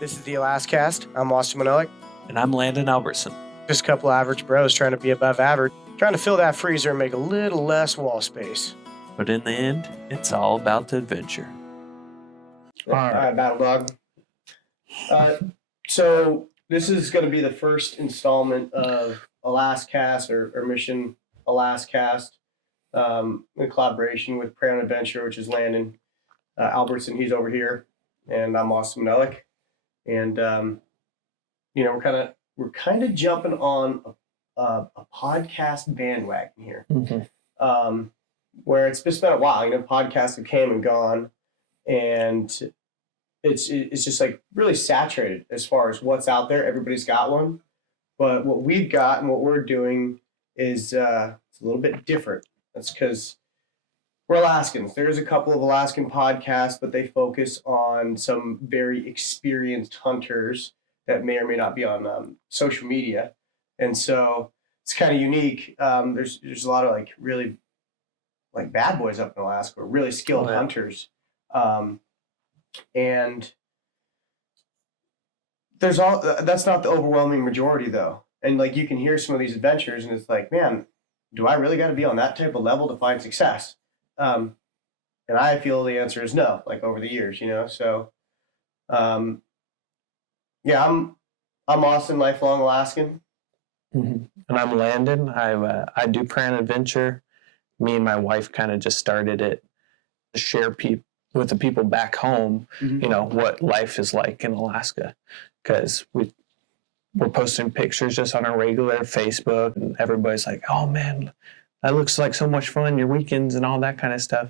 This is the Alaskast. I'm Austin Manelick. And I'm Landon Albertson. Just a couple average bros trying to be above average, trying to fill that freezer and make a little less wall space. But in the end, it's all about the adventure. All right, Battle Dog. So this is going to be the first installment of Alaskast or Mission Alaskast in collaboration with Prey on Adventure, which is Landon Albertson. He's over here, and I'm Austin Manelick. And we're kind of jumping on a podcast bandwagon here, where it's just been a while. Podcasts have came and gone, and it's just like really saturated as far as what's out there. Everybody's got one, but what we've got and what we're doing is it's a little bit different. That's because we're Alaskans. There's a couple of Alaskan podcasts, but they focus on some very experienced hunters that may or may not be on social media, and so it's kind of unique. There's a lot of really bad boys up in Alaska, really skilled hunters. And that's not the overwhelming majority though. And you can hear some of these adventures and it's like, man, do I really got to be on that type of level to find success? And I feel the answer is no, over the years, so, yeah, I'm Austin, lifelong Alaskan. And I'm Landon. I do Prey on Adventure. Me and my wife kind of just started it to share with the people back home, what life is like in Alaska. Because we're posting pictures just on our regular Facebook, and everybody's like, oh man, that looks like so much fun, your weekends and all that kind of stuff.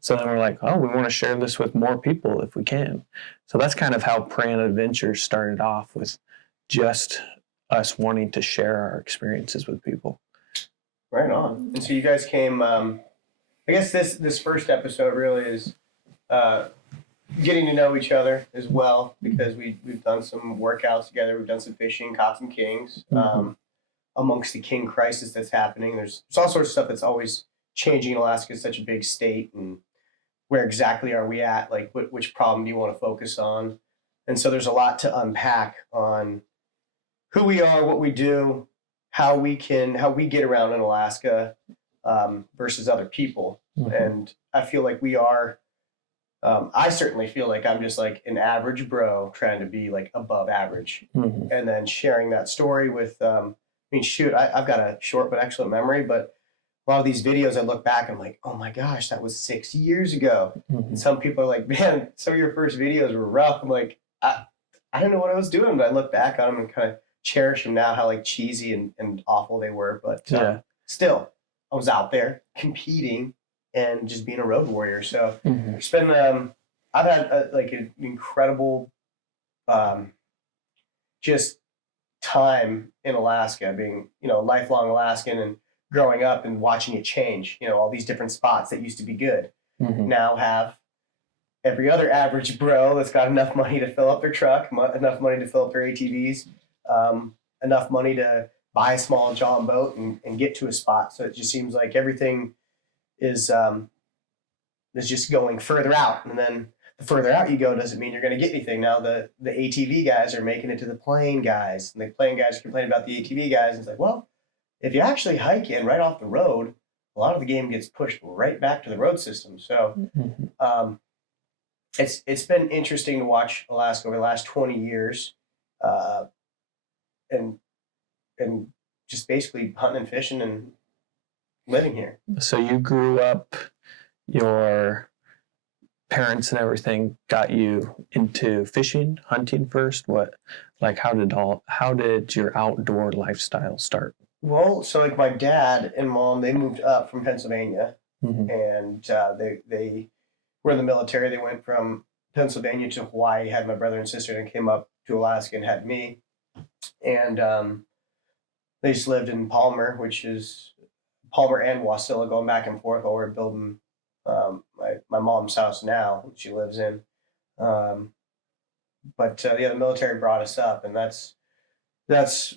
So then we're like, oh, we want to share this with more people if we can. So that's kind of how Prey on Adventure started off, with just us wanting to share our experiences with people. Right on. And so you guys came, I guess this first episode really is getting to know each other as well, because we've done some workouts together. We've done some fishing, caught some kings. Amongst the king crisis that's happening, there's all sorts of stuff that's always changing. Alaska is such a big state, and where exactly are we at? Which problem do you want to focus on? And so there's a lot to unpack on who we are, what we do, how we get around in Alaska versus other people. And I feel like we are. I certainly feel like I'm just an average bro trying to be above average, and then sharing that story with. I've got a short but excellent memory, but a lot of these videos I look back and I'm like, oh my gosh, that was 6 years ago. And some people are like, man, some of your first videos were rough. I'm like, I don't know what I was doing, but I look back on them and kind of cherish them now, how cheesy and awful they were. But still, I was out there competing and just being a road warrior. So it's been, I've had an incredible just time in Alaska, being a lifelong Alaskan and growing up and watching it change. All these different spots that used to be good now have every other average bro that's got enough money to fill up their truck, enough money to fill up their ATVs, enough money to buy a small John boat and get to a spot. So it just seems like everything is just going further out, and then the further out you go doesn't mean you're going to get anything. Now the ATV guys are making it to the plane guys, and the plane guys complain about the ATV guys. And it's like, well, if you actually hike in right off the road, a lot of the game gets pushed right back to the road system. So it's been interesting to watch Alaska over the last 20 years, and just basically hunting and fishing and living here. So you grew up, your parents and everything got you into fishing, hunting first? How did your outdoor lifestyle start? Well, so my dad and mom, they moved up from Pennsylvania, and they were in the military. They went from Pennsylvania to Hawaii, had my brother and sister, and came up to Alaska and had me. And they just lived in Palmer, which is Palmer and Wasilla, going back and forth while we're building my mom's house now, which she lives in. But the military brought us up, and that's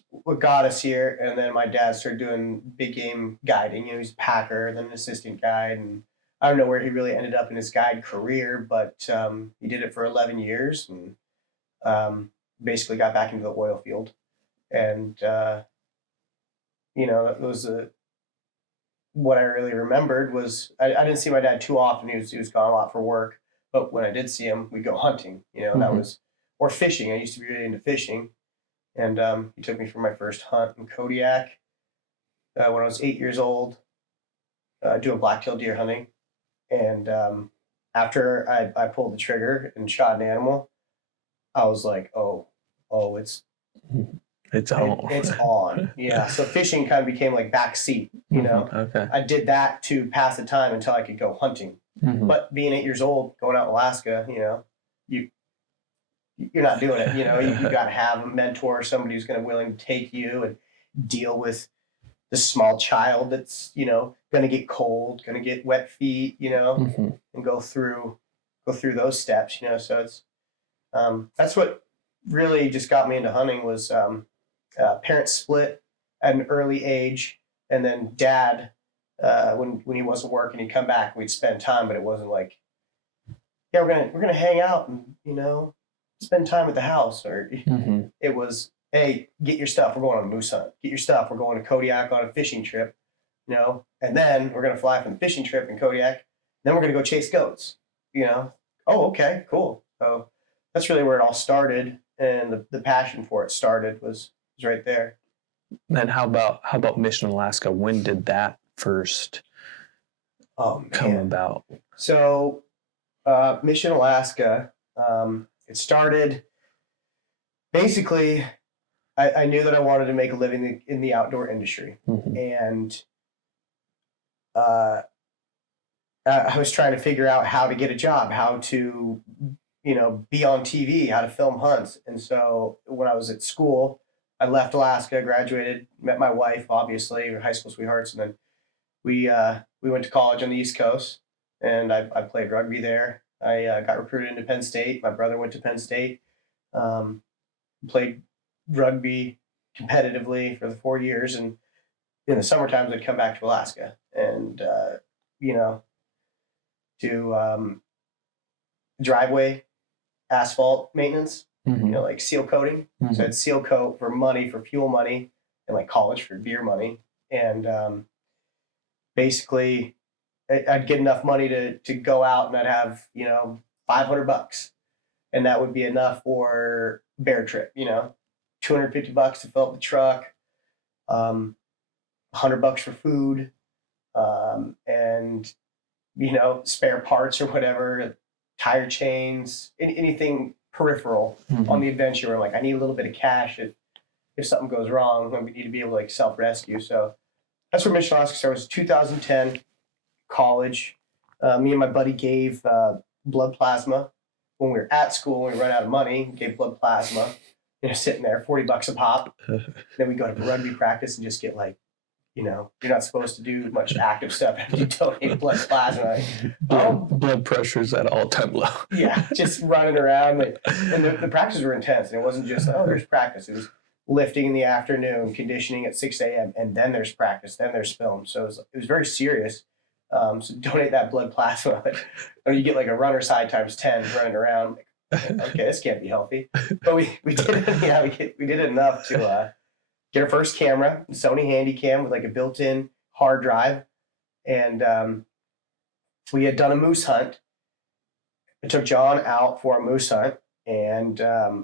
what got us here. And then my dad started doing big game guiding. He's a packer, then an assistant guide, and I don't know where he really ended up in his guide career, but he did it for 11 years, and basically got back into the oil field. And, that was what I really remembered was I didn't see my dad too often. He was gone a lot for work. But when I did see him, we'd go hunting, that was, or fishing. I used to be really into fishing. And he took me for my first hunt in Kodiak when I was 8 years old, doing black-tailed deer hunting. And after I pulled the trigger and shot an animal, I was like, oh, it's on. It's on. Yeah. So fishing kind of became like backseat, Okay. I did that to pass the time until I could go hunting. But being 8 years old, going out in Alaska, you're not doing it. You got to have a mentor, somebody who's going to willing to take you and deal with the small child that's, going to get cold, going to get wet feet, and go through those steps, So it's that's what really just got me into hunting was parents split at an early age, and then dad when he wasn't working, he'd come back, we'd spend time, but it wasn't like, yeah, we're gonna hang out and spend time at the house, or it was, hey, get your stuff, we're going on a moose hunt, get your stuff, we're going to Kodiak on a fishing trip, and then we're gonna fly from the fishing trip in Kodiak, then we're gonna go chase goats, oh, okay, cool. So that's really where it all started, and the passion for it started was right there. And how about Mission Alaska? When did that first come about? So Mission Alaska, it started basically, I knew that I wanted to make a living in the outdoor industry. And I was trying to figure out how to get a job, how to be on TV, how to film hunts. And so when I was at school, I left Alaska, graduated, met my wife, obviously, we were high school sweethearts, and then we went to college on the East Coast, and I played rugby there. I got recruited into Penn State. My brother went to Penn State, played rugby competitively for the 4 years, and in the summer times I'd come back to Alaska and do driveway asphalt maintenance, like seal coating. So I'd seal coat for money, for fuel money, and like college for beer money. And basically I'd get enough money to go out, and I'd have, $500, and that would be enough for bear trip, $250 to fill up the truck, $100 for food, and, spare parts or whatever, tire chains, anything peripheral on the adventure where like I need a little bit of cash if something goes wrong, and we need to be able to like self-rescue. So that's where Mission Alaska started. It was 2010, college. Me and my buddy gave blood plasma when we were at school. When we ran out of money, gave blood plasma, sitting there, $40 a pop. Then we go to rugby practice and just get like, you're not supposed to do much active stuff after you donate blood plasma. Blood pressure's at all-time low. Yeah, just running around. And the practices were intense. And it wasn't just, there's practice. It was lifting in the afternoon, conditioning at 6 a.m., and then there's practice, then there's film. So it was very serious. So donate that blood plasma. Or you get like a runner's high times 10 running around. Like, okay, this can't be healthy. But we did it. Yeah, we did it enough to get our first camera, Sony Handycam with like a built-in hard drive. And we had done a moose hunt. I took John out for a moose hunt, and I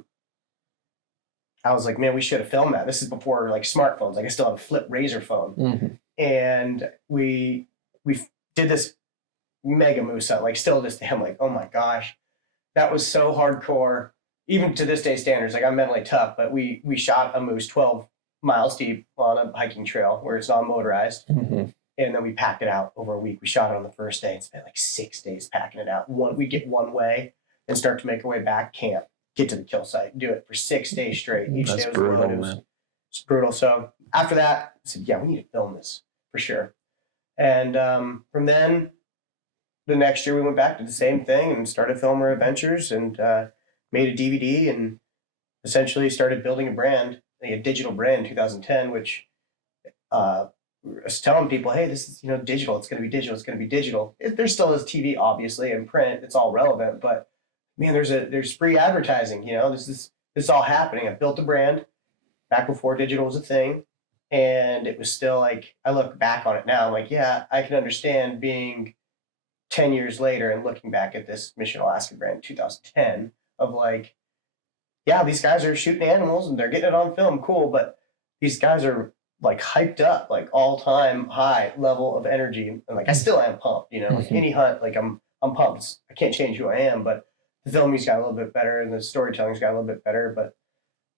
was like, man, we should have filmed that. This is before like smartphones. Like I still have a flip razor phone. And we did this mega moose hunt, like still just him, like, oh my gosh, that was so hardcore. Even to this day standards, like I'm mentally tough, but we shot a moose 12 miles deep on a hiking trail where it's non-motorized. And then we packed it out over a week. We shot it on the first day and spent like 6 days packing it out. We get one way and start to make our way back, camp, get to the kill site, do it for 6 days straight. Each That's day was brutal, man. man. It's brutal. So after that, I said, yeah, we need to film this for sure. And from then, the next year we went back to the same thing and started filming our adventures, and made a DVD and essentially started building a brand, like a digital brand in 2010, which I was telling people, hey, this is, digital. It's going to be digital. It's going to be digital. There still is TV, obviously, and print. It's all relevant, but man, there's free advertising. There's this this all happening. I built a brand back before digital was a thing. And it was still like, I look back on it now, I'm like, yeah, I can understand being 10 years later and looking back at this Mission Alaska brand in 2010 of like, yeah, these guys are shooting animals and they're getting it on film, cool, but these guys are like hyped up, like all time high level of energy, and like I still am pumped, you know, like any hunt, like I'm pumped. I can't change who I am, but the filming's got a little bit better and the storytelling's got a little bit better, but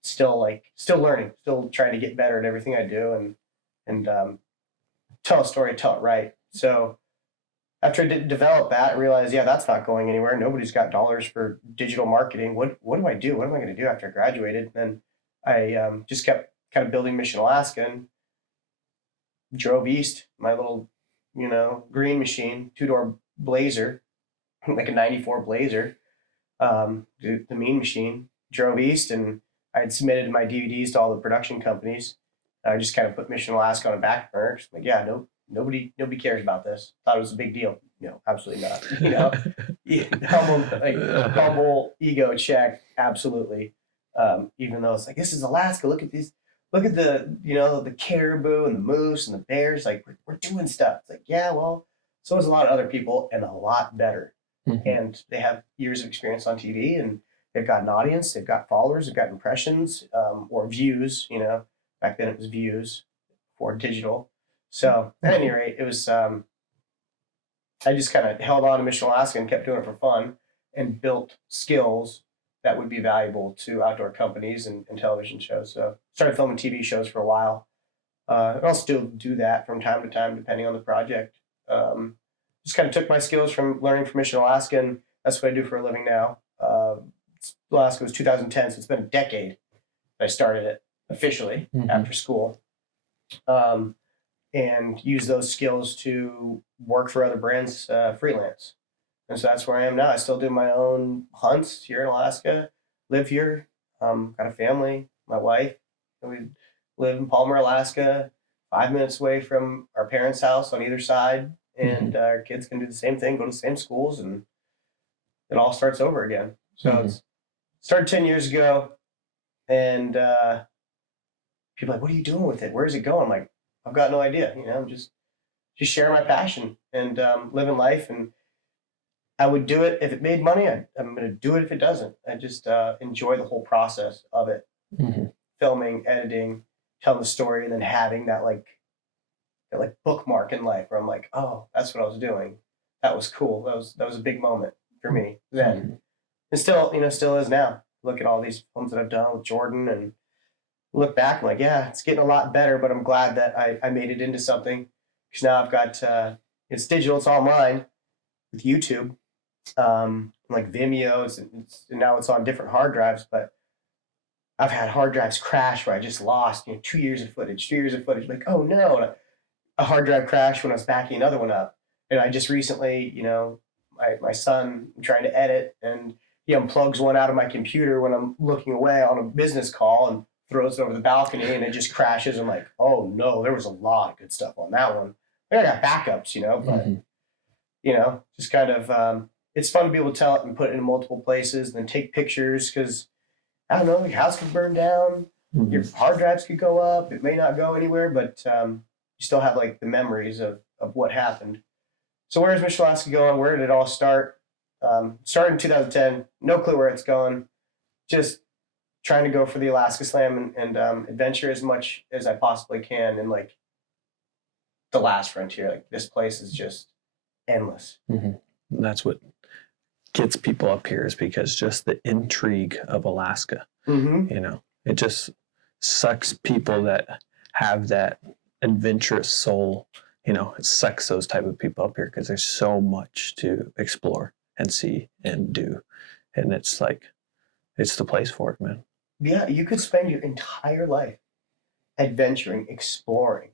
still learning, still trying to get better at everything I do, and tell a story, tell it right. So after I develop that, I realized, yeah, that's not going anywhere. Nobody's got dollars for digital marketing. What do I do? What am I going to do after I graduated? And I just kept kind of building Mission Alaska and drove east, my little, green machine, 2-door Blazer, like a 94 Blazer, the mean machine, drove east, and I had submitted my DVDs to all the production companies. I just kind of put Mission Alaska on a back burner. Like, yeah, nobody cares about this. Thought it was a big deal. Absolutely not. Humble ego check, absolutely. Even though it's like, this is Alaska. Look at these. Look at the caribou and the moose and the bears. Like, we're doing stuff. It's like, yeah, well, so is a lot of other people, and a lot better. And they have years of experience on TV, and they've got an audience, they've got followers, they've got impressions, or views. Back then it was views for digital. So at any rate, it was. I just kind of held on to Mission Alaska and kept doing it for fun, and built skills that would be valuable to outdoor companies and television shows. So started filming TV shows for a while. And I'll still do that from time to time, depending on the project. Just kind of took my skills from learning from Mission Alaska, and that's what I do for a living now. Alaska was 2010, so it's been a decade that I started it officially after school. And use those skills to work for other brands freelance. And so that's where I am now. I still do my own hunts here in Alaska, live here, got a family, my wife. We live in Palmer, Alaska, 5 minutes away from our parents' house on either side. And our kids can do the same thing, go to the same schools, and it all starts over again. So it's started 10 years ago, and people are like, what are you doing with it? Where is it going? I'm like, I've got no idea. I'm just sharing my passion and living life. And I would do it if it made money. I'm going to do it if it doesn't. I just enjoy the whole process of it, filming, editing, telling the story, and then having that bookmark in life where I'm like, oh, that's what I was doing. That was cool. That was a big moment for me then. And still is now. Look at all these films that I've done with Jordan and look back, I'm like, yeah, it's getting a lot better, but I'm glad that I made it into something, because now I've got, it's digital, it's online with YouTube, like Vimeo, and now it's on different hard drives, but I've had hard drives crash where I just lost 2 years of footage, like, oh no, and a hard drive crashed when I was backing another one up. And I just recently, my son, I'm trying to edit, and he unplugs one out of my computer when I'm looking away on a business call and throws it over the balcony, and it just crashes. I'm like, oh no, there was a lot of good stuff on that one. I got backups, but just kind of it's fun to be able to tell it and put it in multiple places and then take pictures, because I don't know, your house could burn down, your hard drives could go up, it may not go anywhere, but you still have like the memories of what happened. So where's Mission Alaska going? Where did it all start? Started in 2010, no clue where it's going. Just trying to go for the Alaska Slam and adventure as much as I possibly can in like the last frontier. Like, this place is just endless. That's what gets people up here, is because just the intrigue of Alaska. It just sucks people that have that adventurous soul. It sucks those type of people up here, because there's so much to explore and see and do, and it's like, it's the place for it, man. Yeah, you could spend your entire life adventuring, exploring,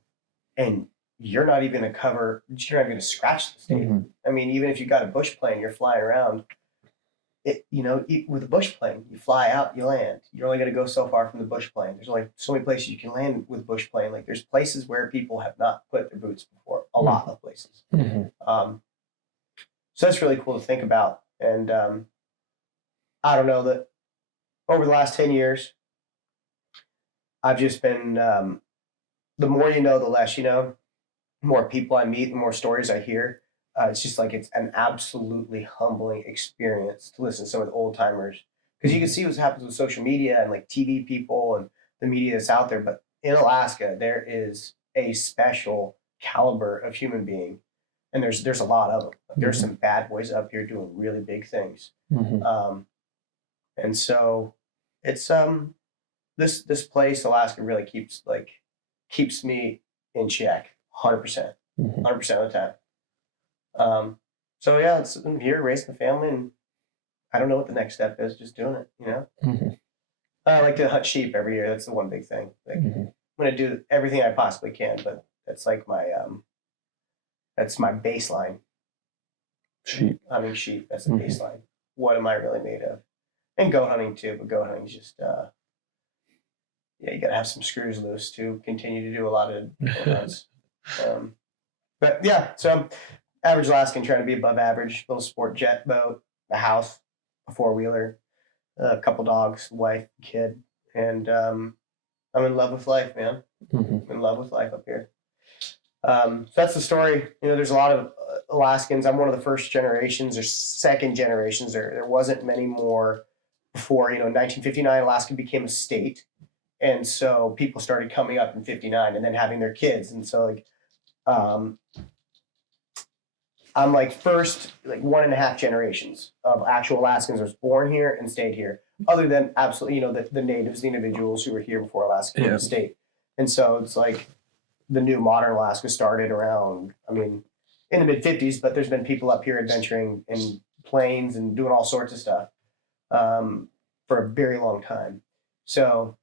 and you're not even you're not going to scratch the state. I mean, even if you got a bush plane, you're flying around. With a bush plane, you fly out, you land. You're only going to go so far from the bush plane. There's only so many places you can land with a bush plane. Like, there's places where people have not put their boots before. A lot of places. So that's really cool to think about. And I don't know that over the last 10 years, I've just been, the more you know, the less you know. The more people I meet, the more stories I hear. It's just like it's an absolutely humbling experience to listen to some of the old timers because you can see what happens with social media and like TV people and the media that's out there. But in Alaska, there is a special caliber of human being, and there's a lot of them. There's some bad boys up here doing really big things, and so it's this place, Alaska, really keeps me in check, 100%, 100% of the time. So yeah, I'm here raising the family, and I don't know what the next step is. Just doing it, you know. I like to hunt sheep every year. That's the one big thing. Like I'm gonna do everything I possibly can, but that's like that's my baseline. Sheep. Hunting sheep. That's the baseline. What am I really made of? And goat hunting too, but goat hunting is just yeah, you gotta have some screws loose to continue to do a lot of hunts. But yeah, so average Alaskan, trying to be above average. Little sport jet boat, a house, a 4-wheeler, a couple dogs, wife, kid, and I'm in love with life, man. I'm in love with life up here. So that's the story. You know, there's a lot of Alaskans. I'm one of the first generations or second generations. There wasn't many more before. You know, in 1959, Alaska became a state, and so people started coming up in '59 and then having their kids, and so like. I'm like first, like 1.5 generations of actual Alaskans was born here and stayed here, other than absolutely, you know, the natives, the individuals who were here before Alaska became a state. And so it's like the new modern Alaska started around, I mean, in the mid 50s, but there's been people up here adventuring in planes and doing all sorts of stuff for a very long time. So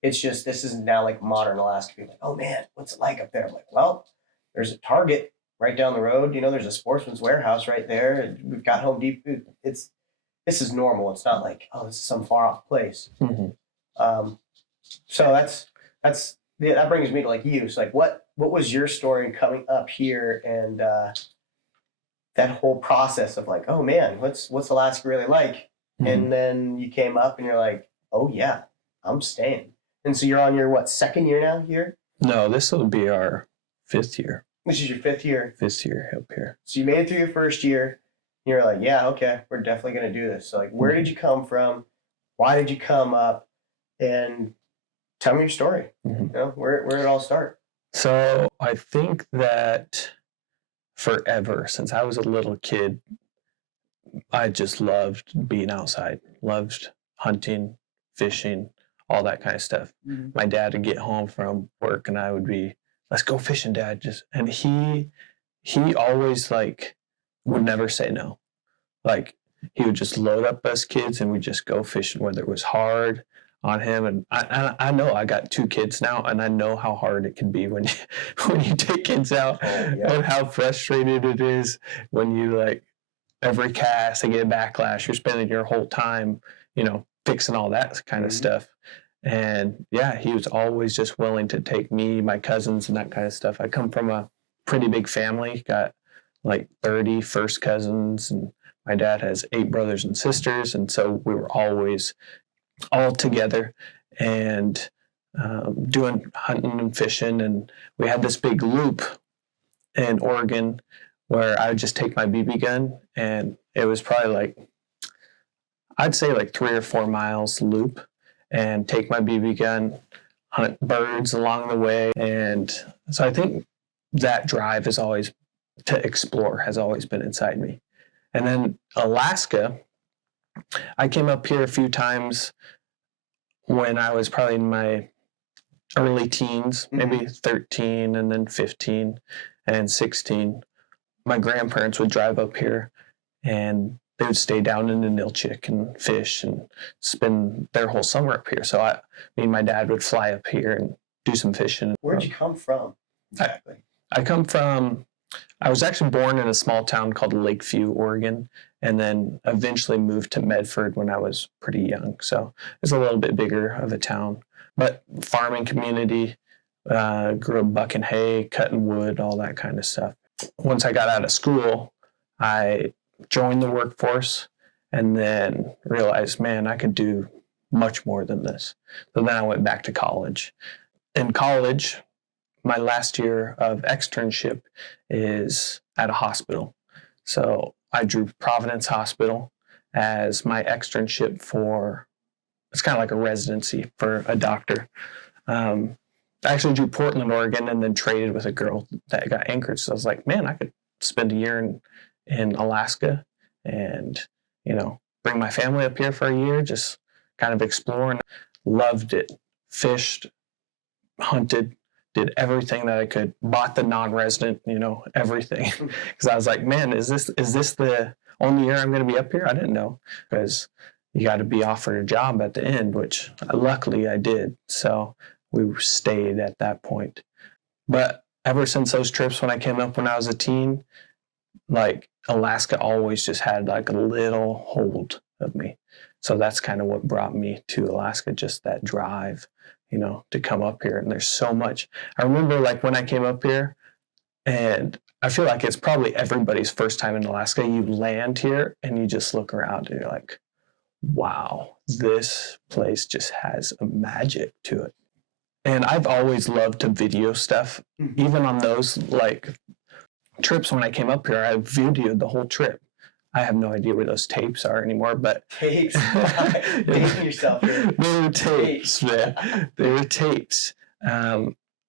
it's just, this is now like modern Alaska. People are like, oh man, what's it like up there? I'm like, well, there's a Target right down the road. You know, there's a Sportsman's Warehouse right there. And we've got Home Depot. This is normal. It's not like, oh, this is some far off place. So that brings me to like you. So like, what was your story coming up here and that whole process of like, oh man, what's Alaska really like? And then you came up and you're like, oh yeah, I'm staying. And so you're on your second year now here? No, this will be our 5th year. This is your 5th year. 5th year up here. So you made it through your first year. And you're like, yeah, okay, we're definitely going to do this. So like, where did you come from? Why did you come up? And tell me your story. You know, where did it all start? So I think that forever, since I was a little kid, I just loved being outside, loved hunting, fishing, all that kind of stuff. My dad would get home from work and I would be, let's go fishing, Dad. And he always like would never say no. Like he would just load up us kids and we'd just go fishing, whether it was hard on him. And I know I got 2 kids now, and I know how hard it can be when you take kids out, and how frustrated it is when you like every cast, they get backlash. You're spending your whole time, you know, fixing all that kind of stuff. And yeah, he was always just willing to take me, my cousins, and that kind of stuff. I come from a pretty big family, got like 30 first cousins, and my dad has 8 brothers and sisters. And so we were always all together and doing hunting and fishing. And we had this big loop in Oregon where I would just take my BB gun, and it was probably like, I'd say like 3 or 4 miles loop, and take my BB gun, hunt birds along the way. And so I think that drive is always to explore has always been inside me. And then Alaska, I came up here a few times when I was probably in my early teens, maybe 13 and then 15 and 16. My grandparents would drive up here and they would stay down in Ninilchik and fish and spend their whole summer up here. So me and my dad would fly up here and do some fishing. Where'd you come from exactly? I was actually born in a small town called Lakeview, Oregon, and then eventually moved to Medford when I was pretty young. So it's a little bit bigger of a town, but farming community, grew up bucking hay, cutting wood, all that kind of stuff. Once I got out of school, I joined the workforce and then realized, man, I could do much more than this. So then I went back to college. In college, my last year of externship is at a hospital. So I drew Providence Hospital as my externship for, it's kind of like a residency for a doctor. I actually drew Portland, Oregon, and then traded with a girl that got anchored. So I was like, man, I could spend a year in Alaska and, bring my family up here for a year, just kind of exploring. Loved it. Fished, hunted, did everything that I could, bought the non-resident, everything. Because I was like, man, is this the only year I'm going to be up here? I didn't know, because you got to be offered a job at the end, which luckily I did. So we stayed at that point. But ever since those trips when I came up when I was a teen, like Alaska always just had like a little hold of me. So that's kind of what brought me to Alaska, just that drive, to come up here. And there's so much. I remember like when I came up here, and I feel like it's probably everybody's first time in Alaska. You land here and you just look around and you're like, wow, this place just has a magic to it. And I've always loved to video stuff. Even on those like trips when I came up here, I videoed the whole trip. I have no idea where those tapes are anymore, but Tapes. Dating yourself here. They were tapes, man. They were tapes.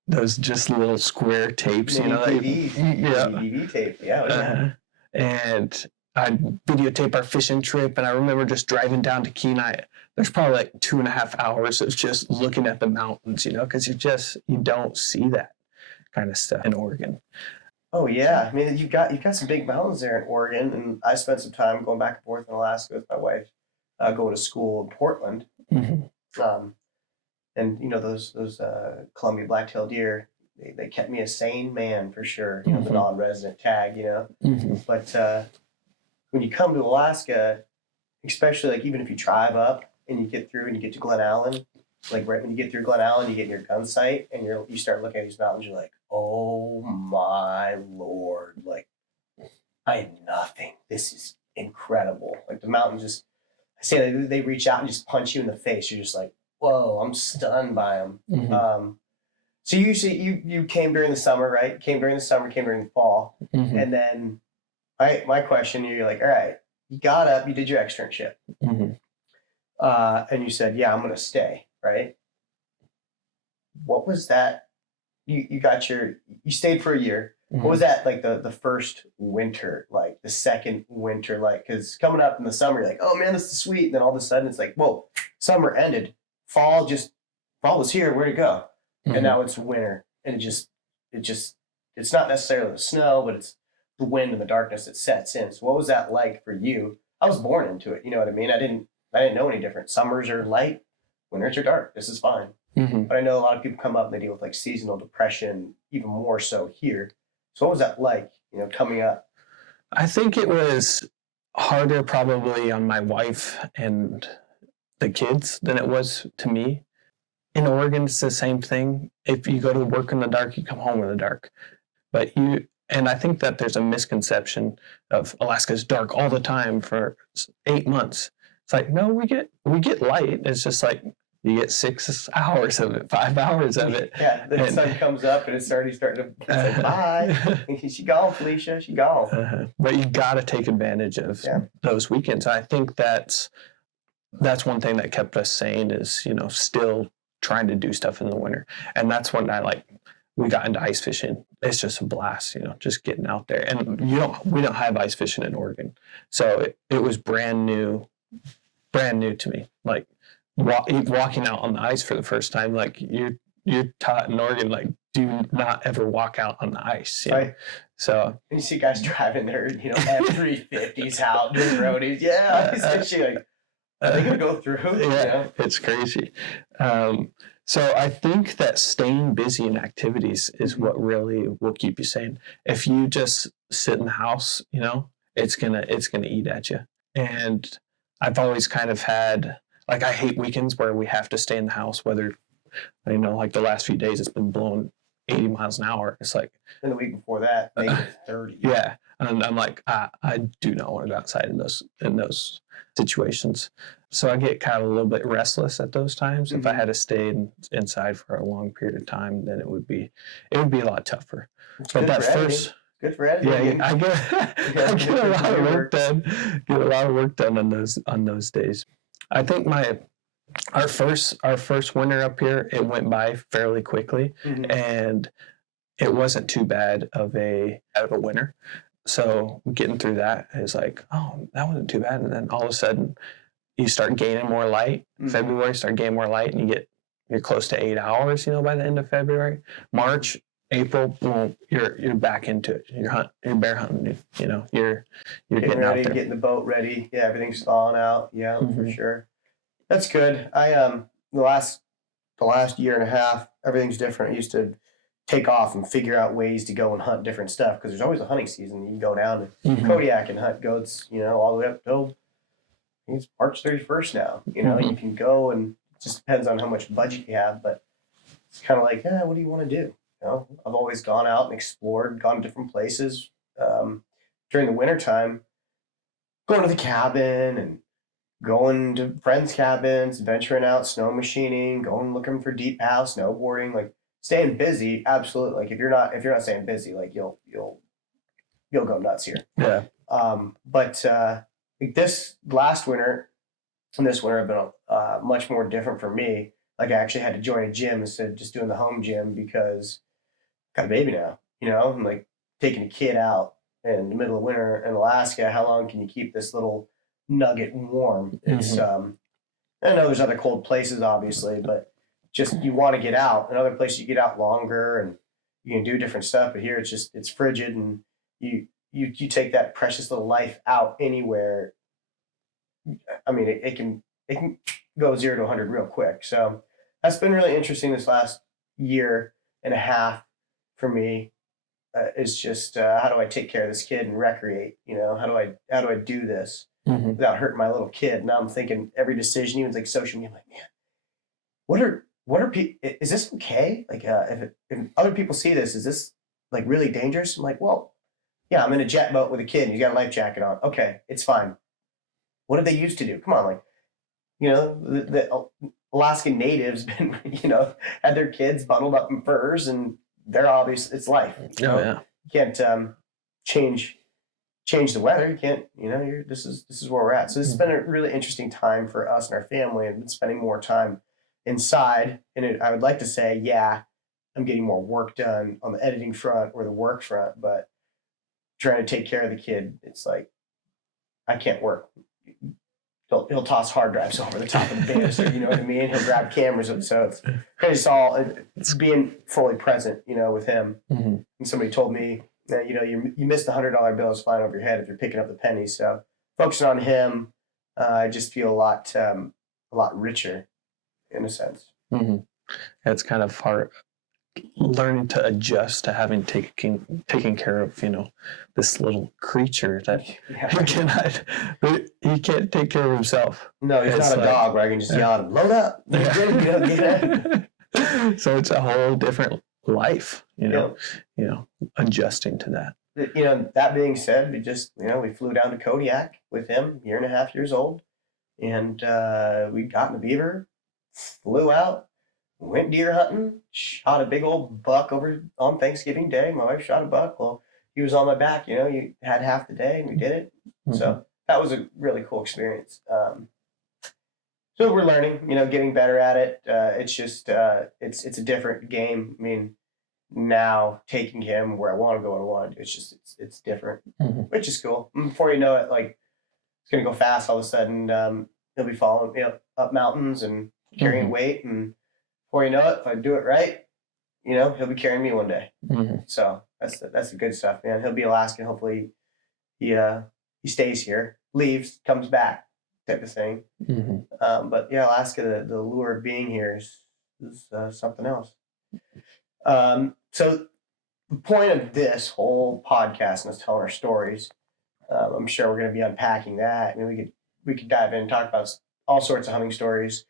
Those just little square tapes, DV tape. Yeah. And I'd videotape our fishing trip, and I remember just driving down to Kenai. There's probably like 2.5 hours of just looking at the mountains, because you don't see that kind of stuff in Oregon. Oh yeah, I mean you've got some big mountains there in Oregon, and I spent some time going back and forth in Alaska with my wife, going to school in Portland. Mm-hmm. And those Columbia black-tailed deer, they kept me a sane man for sure. The non-resident tag, Mm-hmm. But when you come to Alaska, especially like even if you drive up and you get through and you get to Glen Allen, like right when you get through Glen Allen, you get in your gun sight and you start looking at these mountains, you're like, oh my Lord, like I am nothing. This is incredible. Like the mountains just, I say they reach out and just punch you in the face. You're just like, whoa, I'm stunned by them. Mm-hmm. So you came during the summer, right? Came during the fall. Mm-hmm. And then my question, you're like, all right, you got up, you did your externship. Mm-hmm. And you said, yeah, I'm going to stay, right? What was that? You stayed for a year. Mm-hmm. What was that like the first winter, like the second winter, like, because coming up in the summer, you're like, oh man, this is sweet. And then all of a sudden it's like, whoa, summer ended. Fall was here. Where'd it go? Mm-hmm. And now it's winter. And it's not necessarily the snow, but it's the wind and the darkness that sets in. So what was that like for you? I was born into it. You know what I mean? I didn't know any different. Summers are light, winters are dark. This is fine. Mm-hmm. But I know a lot of people come up and they deal with like seasonal depression, even more so here. So what was that like, coming up? I think it was harder probably on my wife and the kids than it was to me. In Oregon, it's the same thing. If you go to work in the dark, you come home in the dark. And I think that there's a misconception of Alaska's dark all the time for 8 months. It's like, no, we get light. It's just like you get 6 hours of it, 5 hours of it. Yeah, the sun comes up and it's already starting to say bye. She gone, Felicia. She gone. But you got to take advantage of those weekends. I think that's one thing that kept us sane is, still trying to do stuff in the winter. And that's when we got into ice fishing. It's just a blast, just getting out there. And we don't have ice fishing in Oregon. So it was brand new to me. Like walking out on the ice for the first time, like you're taught in Oregon, like do not ever walk out on the ice. Right. So and you see guys driving their, F-350s out doing roadies. Yeah, ice fishing. Like, are they gonna go through? Yeah, it's crazy. So I think that staying busy in activities is what really will keep you sane. If you just sit in the house, it's gonna eat at you. And I've always kind of had, like, I hate weekends where we have to stay in the house, whether, like the last few days it's been blowing 80 miles an hour. It's like, and the week before that, maybe 30. Yeah. And I'm like, I do not want to go outside in those situations. So I get kind of a little bit restless at those times. If I had to stay inside for a long period of time, then it would be a lot tougher. It's But good that for editing. first, Good for editing. I get a lot of work done. Get a lot of work done on those days. I think our first winter up here, it went by fairly quickly, and it wasn't too bad of a winter. So getting through that is like, oh, that wasn't too bad. And then all of a sudden, you start gaining more light. February, start gaining more light, and you're close to 8 hours. By the end of February, March, April, boom, you're back into it. You're bear hunting. You're getting ready, out there, getting the boat ready. Yeah, everything's thawing out. Yeah, for sure. That's good. I the last year and a half, everything's different. I used to take off and figure out ways to go and hunt different stuff because there's always a hunting season. You can go down to Kodiak and hunt goats, all the way up till I think it's March 31st now. You can go, and it just depends on how much budget you have, but it's kind of like, what do you want to do? I've always gone out and explored, gone to different places. During the wintertime, going to the cabin and going to friends' cabins, venturing out, snow machining, going looking for deep paths, snowboarding, like staying busy. Absolutely. Like if you're not staying busy, like you'll go nuts here. Yeah. But like this last winter and this winter have been much more different for me. Like I actually had to join a gym instead of just doing the home gym because I got a baby now. I'm like taking a kid out in the middle of winter in Alaska. How long can you keep this little nugget warm? It's I know there's other cold places obviously, but just you want to get out. In other places you get out longer and you can do different stuff, but here it's frigid, and you take that precious little life out anywhere. I mean, it can go 0 to 100 real quick. So that's been really interesting this last year and a half for me. Is just how do I take care of this kid and recreate? How do I do this without hurting my little kid? Now I'm thinking every decision, even like social media, I'm like, man, what are people? Is this okay? Like, if other people see this, is this like really dangerous? I'm like, well, yeah, I'm in a jet boat with a kid and he's got a life jacket on. Okay, it's fine. What did they used to do? Come on, like, the Alaskan natives been, had their kids bundled up in furs, and they're obvious. It's life. Yeah. You can't change the weather. You can't. This is where we're at. So this has been a really interesting time for us and our family, and spending more time inside. And I would like to say, yeah, I'm getting more work done on the editing front or the work front, but trying to take care of the kid, it's like I can't work. He'll toss hard drives over the top of the banister, you know what I mean? He'll grab cameras, so it's being fully present, with him. And somebody told me that you missed the $100 bills flying over your head if you're picking up the pennies. So focusing on him, I just feel a lot richer, in a sense. It's kind of hard learning to adjust to having taken care of this little creature that he can't take care of himself. No, he's not a dog where I can just yell at him, load up. So it's a whole different life, adjusting to that. That being said, we flew down to Kodiak with him, 1.5 years old, and we got in the beaver, flew out, went deer hunting, shot a big old buck over on Thanksgiving Day. My wife shot a buck. Well, he was on my back. You had half the day, and we did it. So that was a really cool experience. So we're learning, getting better at it. It's just it's a different game. I mean, now taking him where I want to go and I want to do, it's different, which is cool. And before you know it, like it's gonna go fast. All of a sudden, he'll be following up mountains and carrying weight, and before you know it, if I do it right, he'll be carrying me one day. So that's the good stuff, man. He'll be Alaskan. Hopefully, he stays here, leaves, comes back, type of thing. But yeah, Alaska, the lure of being here is something else. So the point of this whole podcast and us telling our stories, I'm sure we're going to be unpacking that. I mean, we could dive in and talk about all sorts of hunting stories.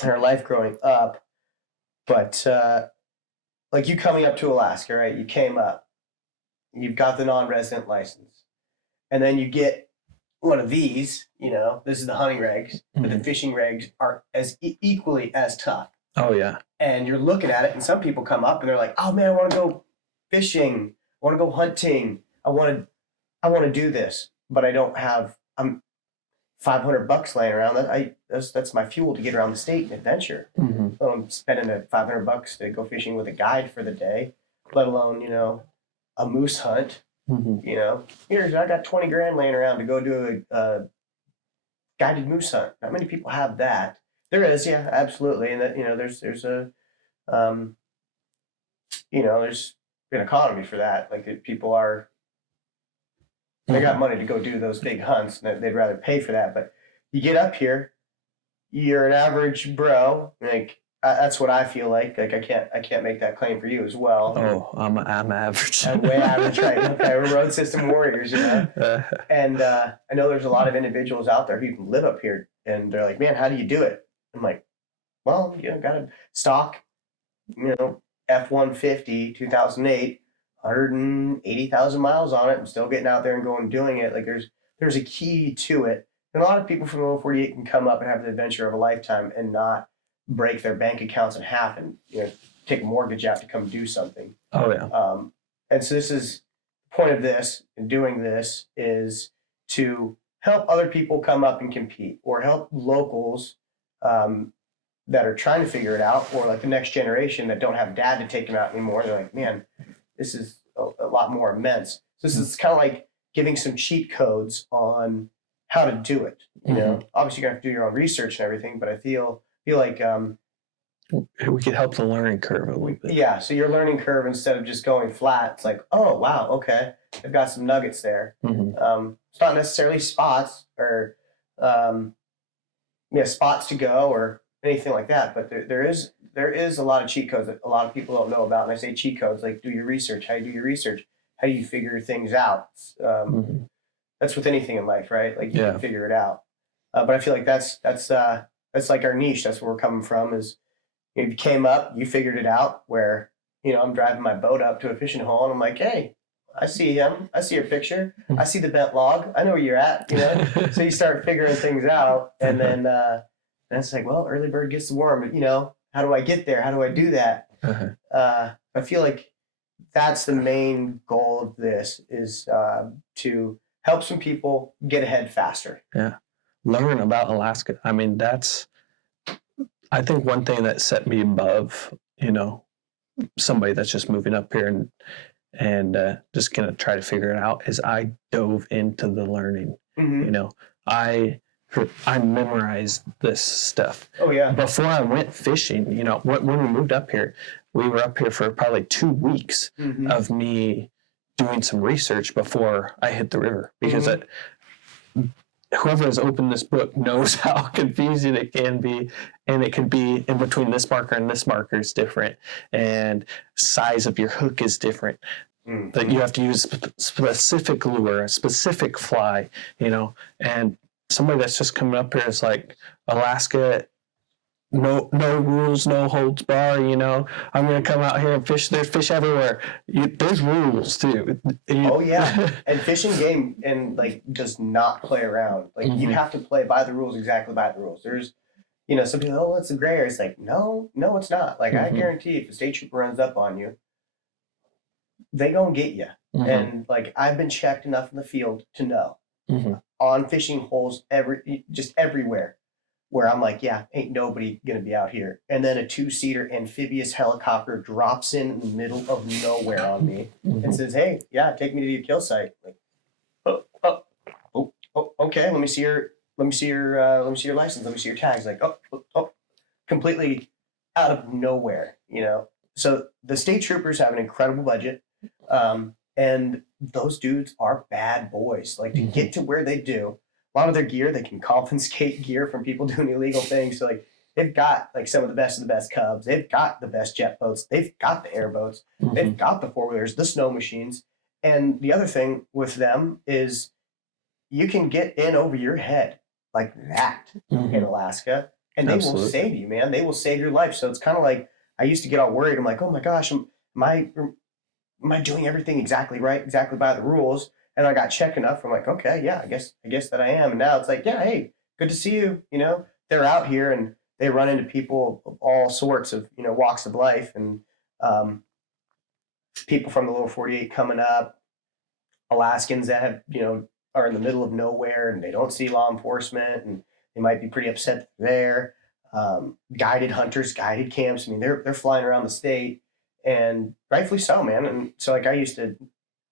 In our life growing up, but like you coming up to Alaska, right? You came up. you've got the non-resident license, and then you get one of these, this is the hunting regs, but the fishing regs are as equally as tough. Oh yeah. And you're looking at it, and some people come up and they're like, "Oh man, I want to go fishing. I want to go hunting. I want to do this, but I don't have. I'm $500 laying around. That's my fuel to get around the state and adventure. So I'm spending $500 to go fishing with a guide for the day, let alone a moose hunt. Here's I got 20 grand laying around to go do a guided moose hunt. Not many people have that. There is, yeah, absolutely, and that there's there's an economy for that. Like people are. They got money to go do those big hunts, and they'd rather pay for that. But you get up here, you're an average bro. Like that's what I feel like. Like I can't make that claim for you as well. Oh, I'm average. I'm way average, right? Okay, we're road system warriors, And I know there's a lot of individuals out there who can live up here, and they're like, "Man, how do you do it?" I'm like, "Well, got a stock, F-150, 2008." 180,000 miles on it. I'm still getting out there and going and doing it. Like there's a key to it. And a lot of people from the lower 48 can come up and have the adventure of a lifetime and not break their bank accounts in half and take a mortgage out to come do something. Oh yeah. And so this is the point of this and doing this is to help other people come up and compete, or help locals that are trying to figure it out, or like the next generation that don't have dad to take them out anymore. They're like, man, this is a lot more immense. So this is kind of like giving some cheat codes on how to do it. Obviously you're gonna have to do your own research and everything, but I feel like we could help the learning curve a little bit. Yeah. So your learning curve, instead of just going flat, it's like, oh wow, okay, I've got some nuggets there. It's not necessarily spots or spots to go or anything like that, but there is a lot of cheat codes that a lot of people don't know about. And I say cheat codes, like do your research. How do you do your research? How do you figure things out? That's with anything in life, right? Like you can figure it out. But I feel like that's like our niche. That's where we're coming from. Is you came up, you figured it out. Where I'm driving my boat up to a fishing hole, and I'm like, hey, I see him. I see your picture. I see the bent log. I know where you're at. So you start figuring things out, and then it's like, well, early bird gets the worm. How do I get there? How do I do that? I feel like that's the main goal of this is to help some people get ahead faster. Yeah. Learn about Alaska. I mean, I think one thing that set me above, somebody that's just moving up here and just going to try to figure it out is I dove into the learning. I memorized this stuff. Oh yeah. Before I went fishing, when we moved up here, we were up here for probably 2 weeks of me doing some research before I hit the river, because whoever has opened this book knows how confusing it can be, and it can be in between this marker and this marker is different, and size of your hook is different. That you have to use specific lure, a specific fly, and somebody that's just coming up here is like, Alaska, no rules, no holds bar, I'm going to come out here and fish. There's fish everywhere. There's rules too. Oh yeah. And fishing game does not play around. Like you have to play by the rules, exactly by the rules. There's, some people, oh, it's a gray area. It's like, no, it's not. Like I guarantee if a state trooper runs up on you, they gonna get you. And like, I've been checked enough in the field to know on fishing holes just everywhere, where I'm like, yeah, ain't nobody gonna be out here. And then a 2-seater amphibious helicopter drops in the middle of nowhere on me and says, hey, yeah, take me to your kill site. Like, oh, okay, let me see your license, let me see your tags. Like, oh, completely out of nowhere, So the state troopers have an incredible budget, and those dudes are bad boys. Like to get to where they do, a lot of their gear, they can confiscate gear from people doing illegal things. So like they've got like some of the best Cubs. They've got the best jet boats. They've got the airboats. They've got the 4-wheelers, the snow machines. And the other thing with them is you can get in over your head like that in Alaska, and they will save you, man. They will save your life. So it's kind of like, I used to get all worried. I'm like, oh my gosh, am I am I doing everything exactly right, exactly by the rules? And I got check enough. I'm like, okay, yeah, I guess that I am. And now it's like, yeah, hey, good to see you. You know, they're out here and they run into people of all sorts of, you know, walks of life, and um, people from the lower 48 coming up, Alaskans that have, you know, are in the middle of nowhere and they don't see law enforcement and they might be pretty upset there. Guided hunters, guided camps. I mean, they're flying around the state, and rightfully so, man. And so, like, I used to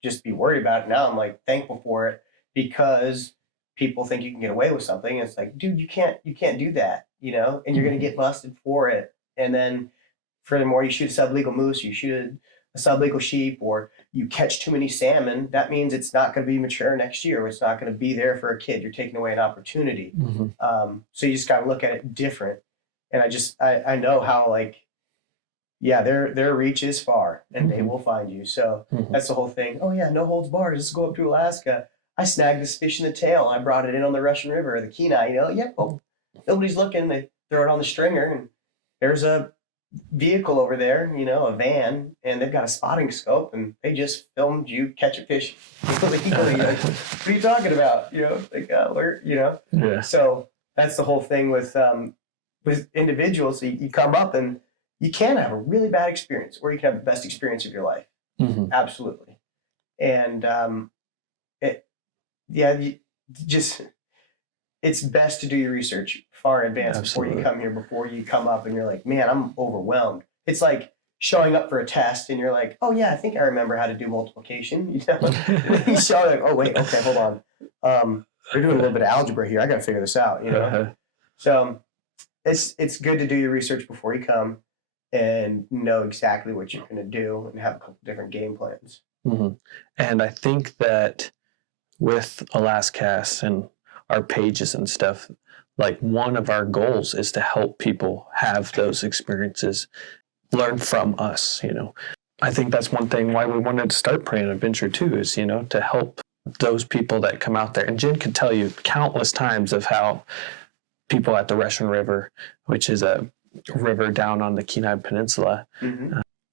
just be worried about it. Now I'm like thankful for it, because people think you can get away with something. And it's like, dude, you can't do that, you know, and you're gonna get busted for it. And then furthermore, you shoot a sublegal moose, you shoot a sublegal sheep, or you catch too many salmon, that means it's not going to be mature next year. It's not going to be there for a kid. You're taking away an opportunity. So you just got to look at it different. And I know how, like, yeah, their reach is far, and they will find you. So that's the whole thing. Oh yeah, no holds barred. Let's go up to Alaska. I snagged this fish in the tail. I brought it in on the Russian River, the Kenai. You know, yep. Well, nobody's looking. They throw it on the stringer, and there's a vehicle over there, you know, a van, and they've got a spotting scope, and they just filmed you catch a fish illegally. Like, what are you talking about? You know, like, we're, you know. Yeah. So that's the whole thing with individuals. You come up and you can have a really bad experience, or you can have the best experience of your life. Absolutely. And it's best to do your research far in advance. Absolutely. Before you come here, before you come up and you're like, man, I'm overwhelmed. It's like showing up for a test and you're like, oh yeah, I think I remember how to do multiplication. You know, you show like, oh wait, okay, hold on. They're doing a little bit of algebra here. I got to figure this out. You know, so it's good to do your research before you come and know exactly what you're going to do and have a couple different game plans. And I think that with Alaskast and our pages and stuff, like, one of our goals is to help people have those experiences, learn from us, you know. I think that's one thing why we wanted to start Prairie Adventure too, is, you know, to help those people that come out there. And Jen could tell you countless times of how people at the Russian River, which is a river down on the Kenai Peninsula,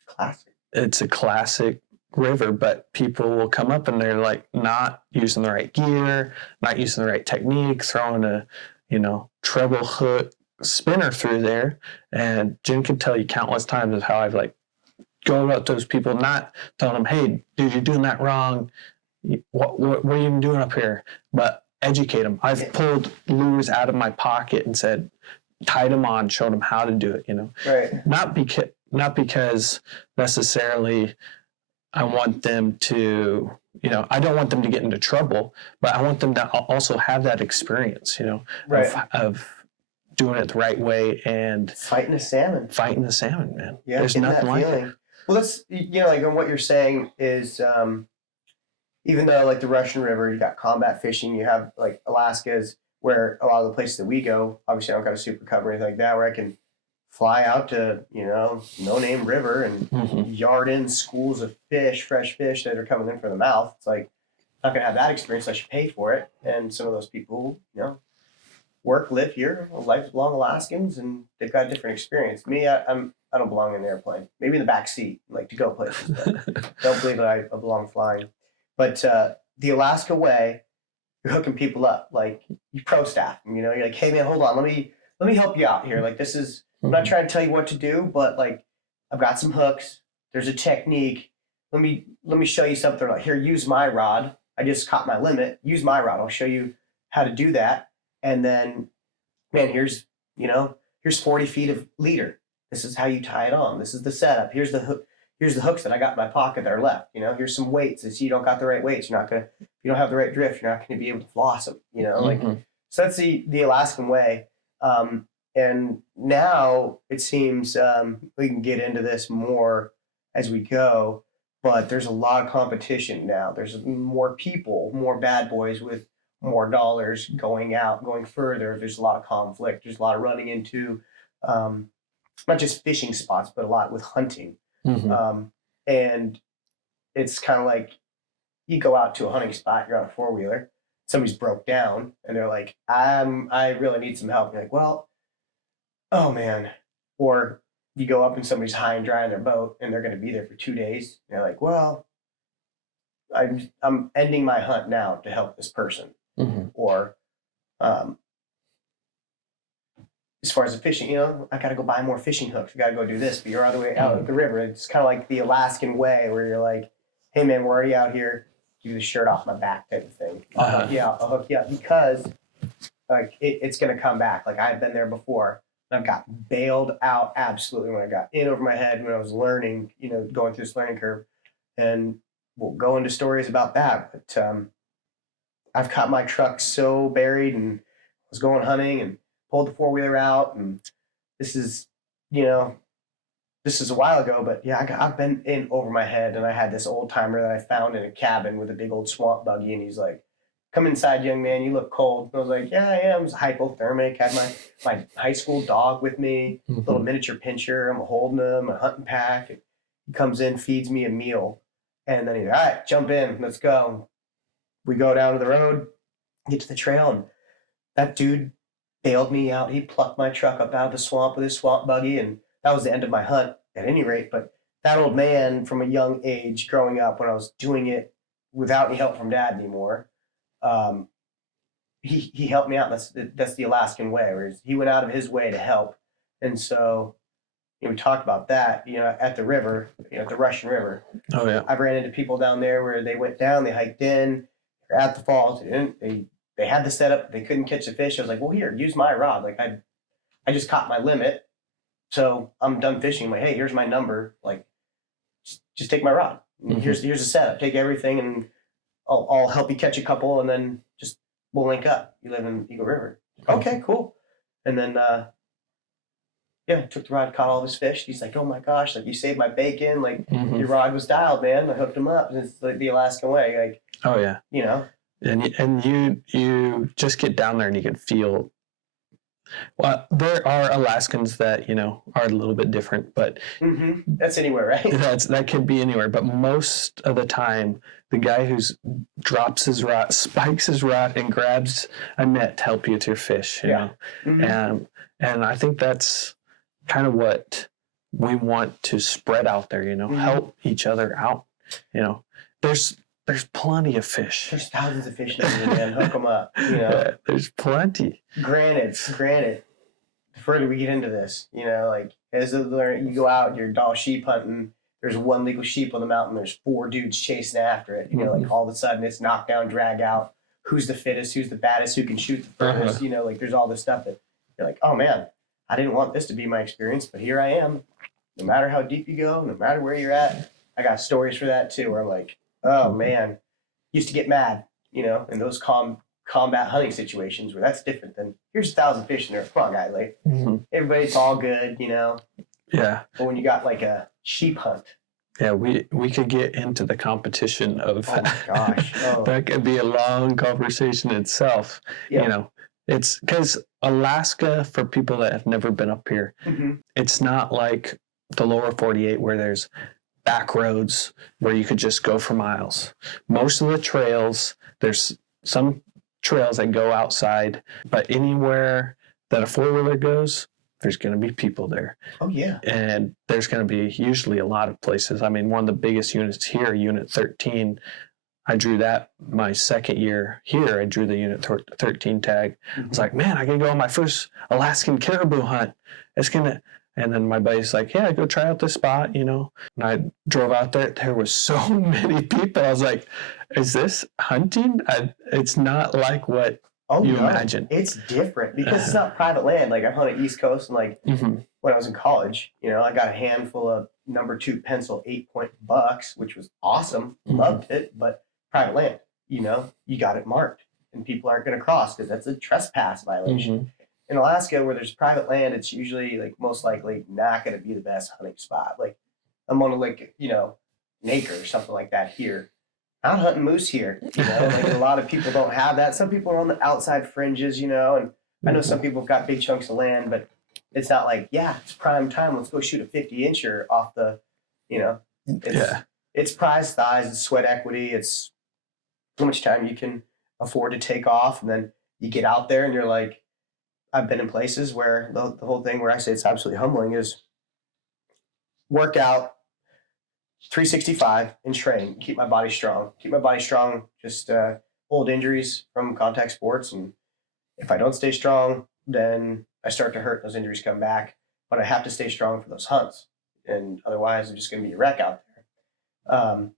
Classic. It's a classic river, but people will come up and they're like not using the right gear, not using the right technique, throwing a, you know, treble hook spinner through there. And Jen could tell you countless times of how I've like go about those people, not telling them, hey, dude, you're doing that wrong. What are you even doing up here? But educate them. I've pulled lures out of my pocket and said, tied them on, showed them how to do it, you know. Right. Not because necessarily I want them to, you know, I don't want them to get into trouble, but I want them to also have that experience, you know, of doing it the right way and fighting the salmon, man. Yeah, there's nothing like it. Well, that's, you know, like, and what you're saying is, even though like the Russian River, you got combat fishing, you have like Alaska's, where a lot of the places that we go, obviously I don't got a super cub or anything like that, where I can fly out to, you know, no-name river and yard in schools of fish, fresh fish that are coming in from the mouth. It's like, I'm not going to have that experience. I should pay for it. And some of those people, you know, live here, lifelong Alaskans, and they've got a different experience. Me, I don't belong in an airplane. Maybe in the back seat, like to go places. Don't believe that I belong flying. But the Alaska way, you're hooking people up. Like, you pro staff them, you know, you're like, hey man, hold on, let me help you out here. Like, this is, I'm not trying to tell you what to do, but like, I've got some hooks. There's a technique. Let me show you something. Like, here, use my rod. I just caught my limit. Use my rod. I'll show you how to do that. And then, man, here's 40 feet of leader. This is how you tie it on. This is the setup. Here's the hook. Here's the hooks that I got in my pocket that are left. You know, here's some weights. If you don't got the right weights, if you don't have the right drift, you're not going to be able to floss them. You know, like, so that's the Alaskan way. And now it seems we can get into this more as we go, but there's a lot of competition now. There's more people, more bad boys with more dollars going out, going further. There's a lot of conflict. There's a lot of running into not just fishing spots, but a lot with hunting. And it's kind of like, you go out to a hunting spot, you're on a four-wheeler, somebody's broke down, and they're like, I really need some help. You're like, well, oh man. Or you go up and somebody's high and dry on their boat and they're going to be there for 2 days. And you're like, well, I'm ending my hunt now to help this person. Mm-hmm. Or as far as the fishing, you know, I got to go buy more fishing hooks. I got to go do this, but you're all the way out at the river. It's kind of like the Alaskan way where you're like, hey man, we're already out here. Do the shirt off my back type of thing. I'll hook you up because like it's going to come back. Like I've been there before. I've got bailed out absolutely when I got in over my head when I was learning, you know, going through this learning curve. And we'll go into stories about that. But I've caught my truck so buried and was going hunting and pulled the four-wheeler out. And this is, you know, this is a while ago, but yeah, I've been in over my head. And I had this old timer that I found in a cabin with a big old swamp buggy. And he's like, come inside, young man, you look cold. And I was like, yeah, I am. I was hypothermic. Had my high school dog with me, little miniature pincher. I'm holding him, a hunting pack. And he comes in, feeds me a meal. And then he's like, all right, jump in, let's go. We go down to the road, get to the trail, and that dude bailed me out. He plucked my truck up out of the swamp with his swamp buggy, and that was the end of my hunt at any rate. But that old man from a young age growing up when I was doing it without any help from dad anymore, he helped me out. That's the Alaskan way, where he went out of his way to help. And so, you know, we talked about that, you know, at the river, you know, at the Russian River. Oh yeah. I've ran into people down there where they went down, they hiked in, they're at the falls, they had the setup, they couldn't catch the fish. I was like, well, here, use my rod. Like I just caught my limit, so I'm done fishing. I'm like, hey, here's my number. Like, just take my rod. Here's a setup. Take everything, and I'll help you catch a couple, and then just we'll link up. You live in Eagle River. Okay, cool. And then took the rod, caught all of his fish. He's like, oh my gosh, like you saved my bacon. Like your rod was dialed, man. I hooked him up. And it's like the Alaskan way. Like, oh yeah. You know. And you just get down there and you can feel. Well, there are Alaskans that, you know, are a little bit different, but that's anywhere, right? That could be anywhere. But most of the time, the guy who drops his rod, spikes his rod, and grabs a net to help you with your fish. You know? And I think that's kind of what we want to spread out there. You know, help each other out. You know, there's plenty of fish. There's thousands of fish down there, man. Hook them up. You know, yeah, there's plenty. Granted, the further we get into this, you know, like as you go out, you're dog sheep hunting. There's one legal sheep on the mountain. There's 4 dudes chasing after it. You know, like all of a sudden it's knock down, drag out. Who's the fittest? Who's the baddest? Who can shoot the furthest? You know, like there's all this stuff that you're like, oh man, I didn't want this to be my experience, but here I am. No matter how deep you go, no matter where you're at, I got stories for that too. Where I'm like, oh man, used to get mad, you know, in those combat hunting situations where that's different than here's 1,000 fish in there. Come on, guy, like everybody's all good, you know. Yeah. But when you got like a sheep hunt. Yeah, we could get into the competition of. Oh my gosh, that could be a long conversation itself. Yeah. You know, it's because Alaska, for people that have never been up here, it's not like the lower 48 where there's back roads where you could just go for miles. Most of the trails, there's some trails that go outside, but anywhere that a four-wheeler goes, there's going to be people there. Oh, yeah. And there's going to be usually a lot of places. I mean, one of the biggest units here, Unit 13, I drew that my second year here. I drew the Unit 13 tag. I was like, man, I can go on my first Alaskan caribou hunt. It's going to... And then my buddy's like, yeah, go try out this spot, you know. And I drove out there. There was so many people. I was like, is this hunting? It's not like what you imagine. It's different because it's not private land. Like I've hunted East Coast and like when I was in college, you know, I got a handful of number 2 pencil 8-point bucks, which was awesome. Loved it, but private land, you know, you got it marked and people aren't going to cross because that's a trespass violation. In Alaska, where there's private land, it's usually like most likely not going to be the best hunting spot. Like I'm on like, you know, an acre or something like that here. I'm not hunting moose here. You know, like a lot of people don't have that. Some people are on the outside fringes, you know, and I know some people have got big chunks of land, but it's not like, yeah, it's prime time. Let's go shoot a 50-incher off the, you know, it's prize size, it's sweat equity. It's how much time you can afford to take off. And then you get out there and you're like, I've been in places where the whole thing where I say it's absolutely humbling is work out 365 and train, keep my body strong, just old injuries from contact sports. And if I don't stay strong, then I start to hurt. Those injuries come back, but I have to stay strong for those hunts. And otherwise I'm just going to be a wreck out there.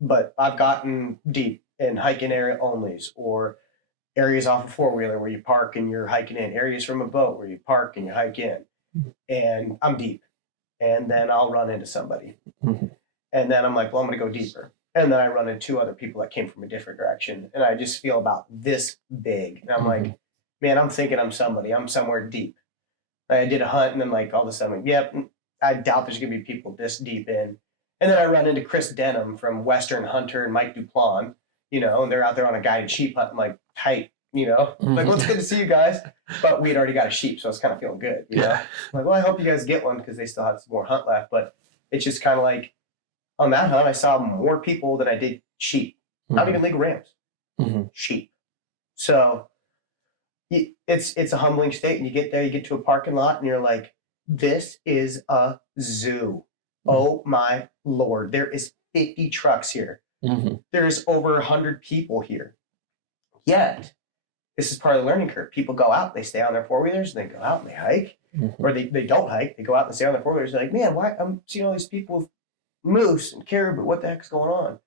But I've gotten deep in hiking area onlys, or areas off a four-wheeler where you park and you're hiking in, areas from a boat where you park and you hike in, and I'm deep. And then I'll run into somebody. Mm-hmm. And then I'm like, well, I'm going to go deeper. And then I run into two other people that came from a different direction. And I just feel about this big. And I'm like, man, I'm thinking I'm somebody. I'm somewhere deep. I did a hunt, and then like all of a sudden, I'm like, yep, I doubt there's going to be people this deep in. And then I run into Chris Denham from Western Hunter and Mike Duplon, you know, and they're out there on a guided sheep hunt. I'm like, tight, you know, like, well, it's good to see you guys. But we'd already got a sheep, so I was kind of feeling good, you know. I'm like, well, I hope you guys get one, because they still had some more hunt left. But it's just kind of like, on that hunt, I saw more people than I did sheep. Not even legal rams, sheep. So it's a humbling state. And you get there, you get to a parking lot, and you're like, this is a zoo. Oh my Lord. There is 50 trucks here. There's over 100 people here. Yet, this is part of the learning curve. People go out, they stay on their four-wheelers, and they go out and they hike. Or they don't hike, they go out and stay on their four-wheelers. They're like, man, why I'm seeing all these people with moose and caribou, what the heck's going on?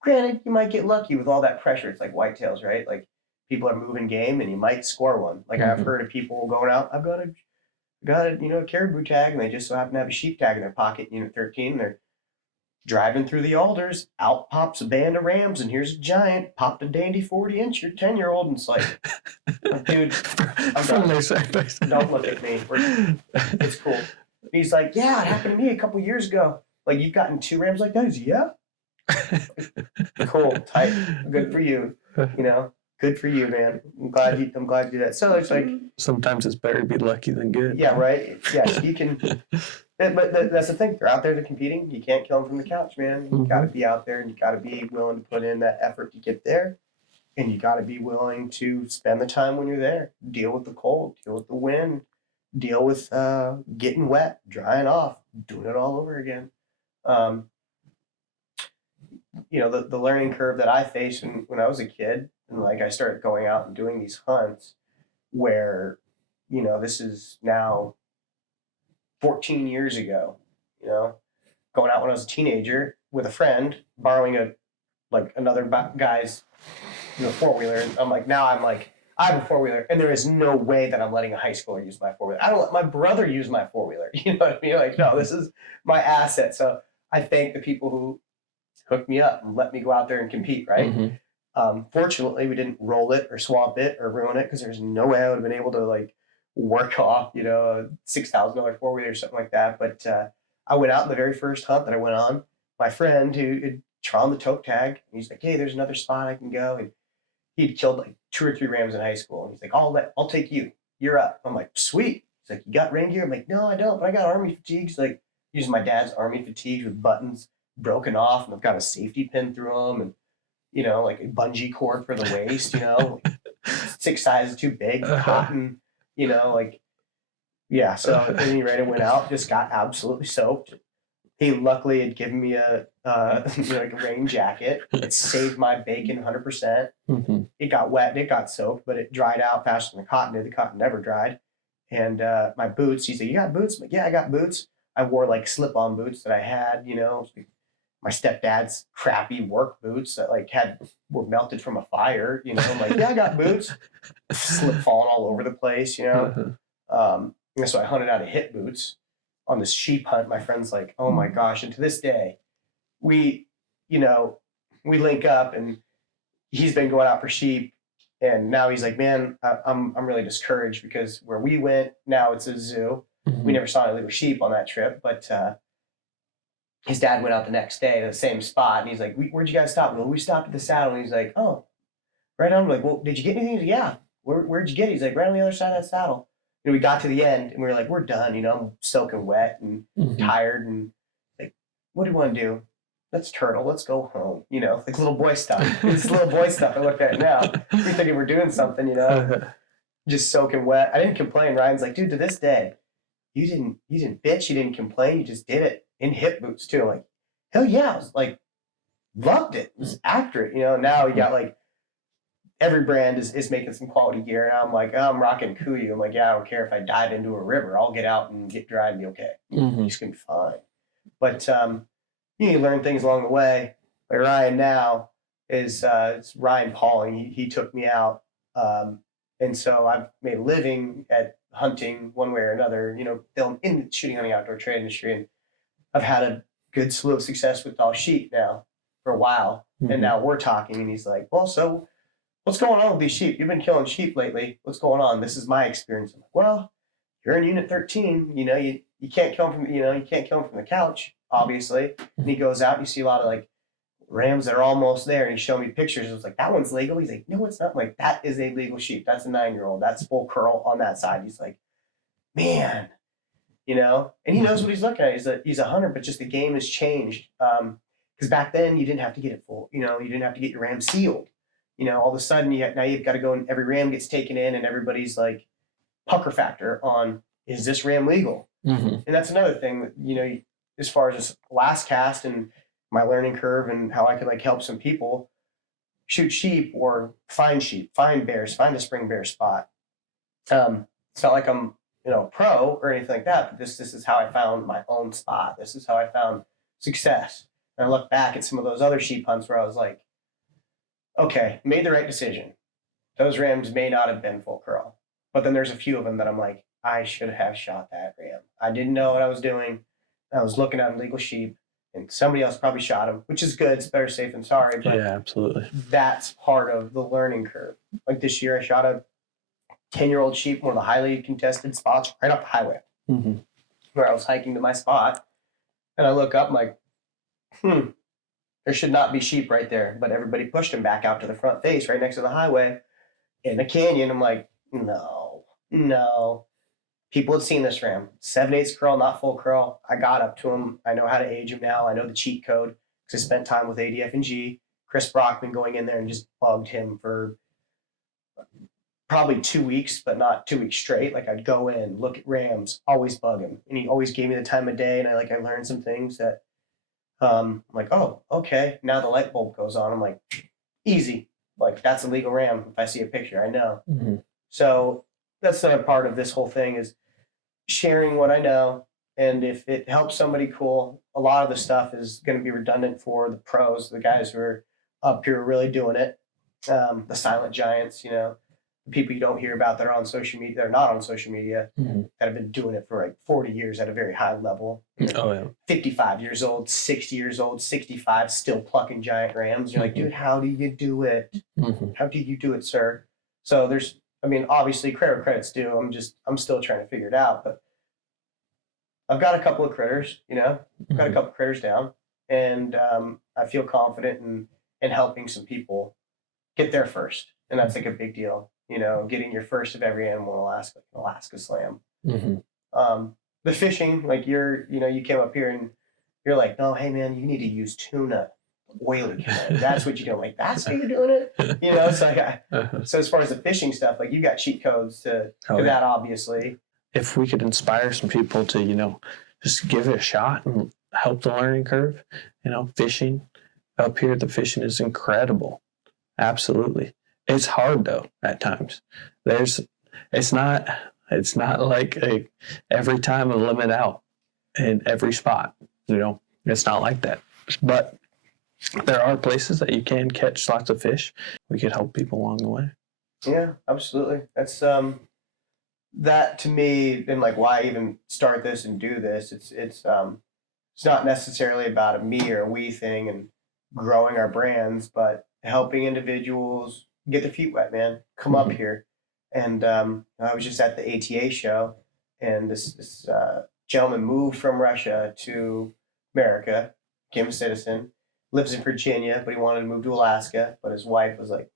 Granted, you might get lucky with all that pressure. It's like whitetails, right? Like, people are moving game, and you might score one. Like, I've heard of people going out, I've got a a caribou tag, and they just so happen to have a sheep tag in their pocket, unit 13, and they're driving through the alders, out pops a band of rams, and here's a giant, popped a dandy 40-inch, your 10-year-old, and it's like, dude, I'm done. Don't look at me. It's cool. And he's like, yeah, it happened to me a couple years ago. Like, you've gotten 2 rams like that? He's, yeah. Cool, tight, good for you, you know. Good for you, man. I'm glad you did that. So it's like, sometimes it's better to be lucky than good. yeah, right. Yes, you can. But that's the thing. They're out there, they're competing. You can't kill them from the couch, man. You got to be out there, and you got to be willing to put in that effort to get there, and you got to be willing to spend the time when you're there. Deal with the cold, deal with the wind, deal with getting wet, drying off, doing it all over again. You know, the learning curve that I faced when I was a kid. And like, I started going out and doing these hunts where, you know, this is now 14 years ago, you know, going out when I was a teenager with a friend, borrowing another guy's, four-wheeler. And I'm like, I have a four-wheeler, and there is no way that I'm letting a high schooler use my four-wheeler. I don't let my brother use my four-wheeler. You know what I mean? Like, no, this is my asset. So I thank the people who hooked me up and let me go out there and compete, right? Fortunately, we didn't roll it or swamp it or ruin it, because there's no way I would have been able to like work off, a $6,000 four-wheeler or something like that. But I went out in the very first hunt that I went on. My friend who had drawn the tote tag, he's like, hey, there's another spot I can go. And he'd killed like 2 or 3 rams in high school. And he's like, I'll take you. You're up. I'm like, sweet. He's like, you got rain gear? I'm like, no, I don't, but I got army fatigues. Like, using my dad's army fatigues with buttons broken off, and I've got a safety pin through them, and like a bungee cord for the waist, like 6 sizes too big, cotton, yeah. So anyway, I went out, just got absolutely soaked. He luckily had given me a like a rain jacket. It saved my bacon 100%. It got wet, it got soaked, but it dried out faster than the cotton did. The cotton never dried. And my boots, he said, you got boots? I'm like, yeah, I got boots. I wore like slip-on boots that I had, my stepdad's crappy work boots that were melted from a fire, I'm like, yeah, I got boots. Slip falling all over the place, And so I hunted out of hit boots on this sheep hunt. My friend's like, oh my gosh. And to this day, we link up, and he's been going out for sheep. And now he's like, man, I'm really discouraged, because where we went, now it's a zoo. We never saw any little sheep on that trip, but his dad went out the next day to the same spot, and he's like, where'd you guys stop? Well, we stopped at the saddle. And he's like, oh, right on. I'm like, well, did you get anything? He's like, yeah. Where'd you get it? He's like, right on the other side of that saddle. We got to the end, and we were like, we're done. I'm soaking wet and tired, and like, what do you want to do? Let's turtle. Let's go home. Like little boy stuff. It's little boy stuff. I look at it now. We're thinking we're doing something, just soaking wet. I didn't complain. Ryan's like, dude, to this day, you didn't bitch, you didn't complain, you just did it in hip boots too. I'm like, hell yeah. I was like, loved it. It was accurate, you know. Now you got like every brand is making some quality gear. And I'm like, oh, I'm rocking Kuiu. I'm like, yeah, I don't care if I dive into a river. I'll get out and get dry and be okay. It's going to be fine. But you learn things along the way. Like Ryan now is it's Ryan Pauling. He took me out. And so I've made a living at hunting one way or another, you know, in shooting on the outdoor trade industry. And I've had a good slew of success with all sheep now for a while. And now we're talking and he's like, well, so what's going on with these sheep? You've been killing sheep lately. What's going on? This is my experience. I'm like, well, you're in unit 13, you know, you can't kill them from, you know, you can't kill them from the couch, obviously. And he goes out and you see a lot of like rams that are almost there. And he showed me pictures. It was like, that one's legal. He's like, no, it's not. I'm like, that is a legal sheep. That's a 9-year-old. That's full curl on that side. He's like, man, you know, and he knows what he's looking at. He's a hunter, but just the game has changed. Because back then you didn't have to get it full, you know, you didn't have to get your ram sealed. You know, all of a sudden now you've got to go and every ram gets taken in and everybody's like pucker factor on, is this ram legal? And that's another thing that, you know, as far as Alaskast and my learning curve and how I could like help some people shoot sheep or find bears, find a spring bear spot. It's not like I'm, you know, a pro or anything like that, but this is how I found my own spot. This is how I found success. And I look back at some of those other sheep hunts where I was like, okay, made the right decision. Those rams may not have been full curl, but then there's a few of them that I'm like, I should have shot that ram. I didn't know what I was doing. I was looking at illegal sheep and somebody else probably shot him, which is good. It's better safe than sorry. But yeah, absolutely. That's part of the learning curve. Like this year, I shot a 10-year-old sheep, one of the highly contested spots right off the highway where I was hiking to my spot. And I look up, I'm like, there should not be sheep right there. But everybody pushed him back out to the front face right next to the highway in the canyon. I'm like, no. People had seen this ram. 7/8 curl, not full curl. I got up to him. I know how to age him now. I know the cheat code because I spent time with ADF and G. Chris Brockman going in there and just bugged him for probably 2 weeks, but not 2 weeks straight. Like I'd go in, look at rams, always bug him. And he always gave me the time of day. And I learned some things that I'm like, oh, okay. Now the light bulb goes on. I'm like, easy. Like that's a legal ram. If I see a picture, I know. So that's another part of this whole thing is sharing what I know. And if it helps somebody, cool. A lot of the stuff is going to be redundant for the pros, the guys who are up here really doing it. The silent giants, you know, the people you don't hear about that are on social media, they're not on social media, that have been doing it for like 40 years at a very high level. Oh, yeah. 55 years old, 60 years old, 65, still plucking giant rams. You're like, dude, how do you do it? How do you do it, sir? So there's, I mean, obviously credit's due. I'm still trying to figure it out, but I've got a couple of critters, you know, I've got a couple of critters down and I feel confident in helping some people get there first. And that's like a big deal, you know, getting your first of every animal in Alaska, Alaska Slam. The fishing, like you came up here and you're like, no, hey man, you need to use tuna oiler killer. That's what you do. Like, that's how you're doing it. You know, so as far as the fishing stuff, like you got cheat codes to that, obviously. If we could inspire some people to, you know, just give it a shot and help the learning curve, you know, fishing up here, the fishing is incredible. Absolutely. It's hard though at times. It's not like every time a limit out in every spot, you know, it's not like that. But there are places that you can catch lots of fish. We could help people along the way. Yeah, absolutely. That's that to me, and like why even start this and do this. It's not necessarily about a me or a we thing and growing our brands, but helping individuals get their feet wet, man. Come up here. And I was just at the ATA show, and this gentleman moved from Russia to America, became a citizen, lives in Virginia, but he wanted to move to Alaska. But his wife was like,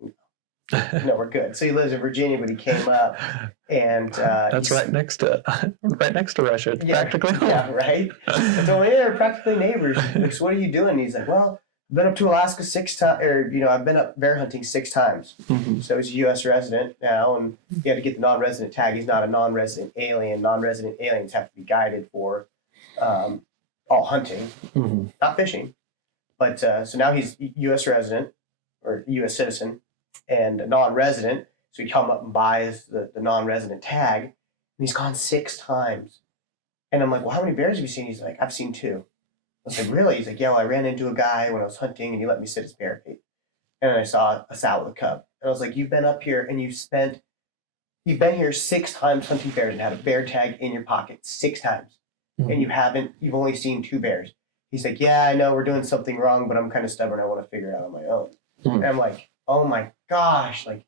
no, we're good. So he lives in Virginia, but he came up, and that's right next to Russia. It's practically home. Yeah, right. So we're practically neighbors. Like, so what are you doing? And he's like, well, been up to Alaska 6 times, or I've been up bear hunting 6 times. So he's a U.S. resident now, and he had to get the non-resident tag. He's not a non-resident alien. Non-resident aliens have to be guided for all hunting, not fishing. But so now he's U.S. resident or U.S. citizen and a non-resident. So he come up and buys the non-resident tag, and he's gone 6 times. And I'm like, well, how many bears have you seen? He's like, I've seen 2. I was like, really? He's like, yeah, well, I ran into a guy when I was hunting, and he let me sit his bear feet. And then I saw a sow with a cub. And I was like, you've been up here, and you've been here 6 times hunting bears and had a bear tag in your pocket 6 times. And you've only seen 2 bears. He's like, yeah, I know we're doing something wrong, but I'm kind of stubborn. I want to figure it out on my own. And I'm like, oh my gosh, like,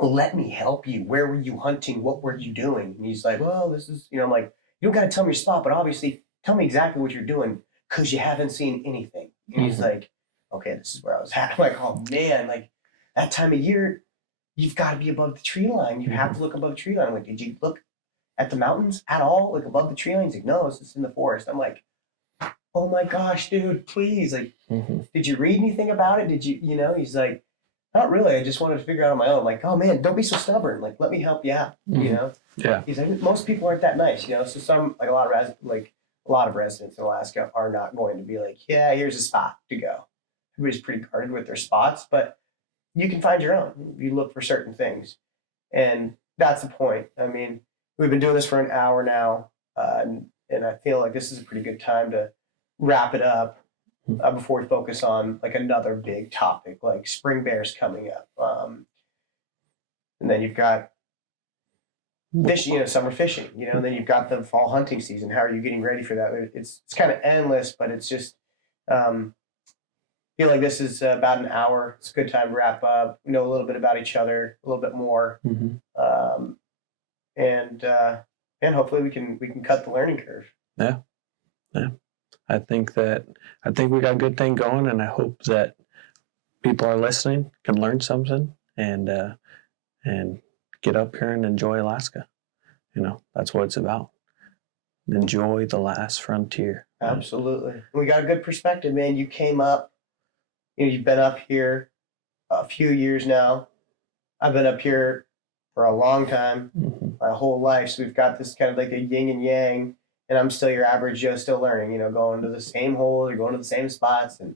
let me help you. Where were you hunting? What were you doing? And he's like, well, this is, I'm like, you don't got to tell me your spot, but obviously tell me exactly what you're doing because you haven't seen anything. And he's like, okay, this is where I was at. I'm like, oh man, like that time of year, you've got to be above the tree line. You have to look above the tree line. I'm like, did you look at the mountains at all? Like above the tree line? He's like, no, it's just in the forest. I'm like, oh my gosh, dude, please. Like, did you read anything about it? Did you, he's like, not really. I just wanted to figure out on my own. I'm like, oh man, don't be so stubborn. Like, let me help you out, Yeah. He's like, most people aren't that nice, So some, like a lot of residents in Alaska are not going to be like, yeah, here's a spot to go. Everybody's pretty guarded with their spots, but you can find your own. You look for certain things. And that's the point. I mean, we've been doing this for an hour now, and I feel like this is a pretty good time to wrap it up before we focus on like another big topic, like spring bears coming up. And then you've got fishing, summer fishing, and then you've got the fall hunting season. How are you getting ready for that? It's kind of endless, but it's just, feel like this is about an hour. It's a good time to wrap up. We know a little bit about each other, a little bit more. And hopefully we can cut the learning curve. Yeah. I think we got a good thing going, and I hope that people are listening can learn something and get up here and enjoy Alaska. That's what it's about. Enjoy the last frontier. Absolutely. We got a good perspective, man. You came up, you've been up here a few years now. I've been up here for a long time, my whole life. So we've got this kind of like a yin and yang, and I'm still your average Joe, still learning, going to the same holes or going to the same spots and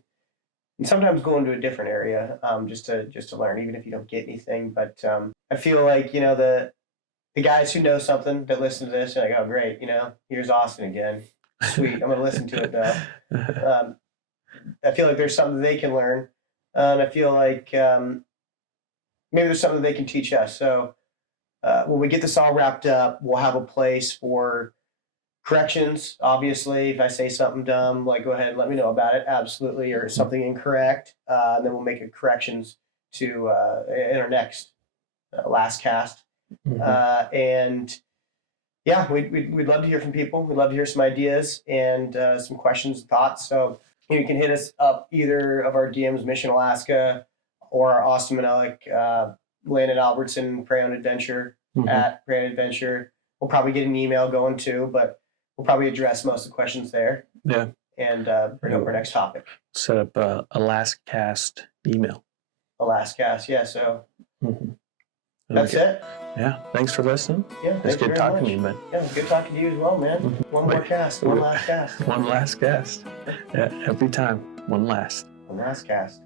sometimes going to a different area, just to learn, even if you don't get anything. But I feel like, the guys who know something that listen to this are like, oh, great, here's Austin again. Sweet. I'm going to listen to it now. I feel like there's something they can learn. And I feel like maybe there's something they can teach us. So when we get this all wrapped up, we'll have a place for corrections. Obviously, if I say something dumb, like go ahead and let me know about it. Absolutely. Or something incorrect. And then we'll make a corrections to in our next Alaskast. And yeah, we'd love to hear from people. We'd love to hear some ideas and some questions and thoughts. So you can hit us up either of our DMs, Mission Alaska, or our Austin Manelick, Landon Albertson, Prey on Adventure, at Prey on Adventure. We'll probably get an email going too, but we'll probably address most of the questions there. Yeah. And bring up our next topic. Set up a Alaskast email. Alaskast, yeah. So that's it. Yeah. Thanks for listening. Yeah. It's good talking to you, man. Yeah, good talking to you as well, man. One more cast. One last cast. One last cast. Yeah, every time. One last. One last cast.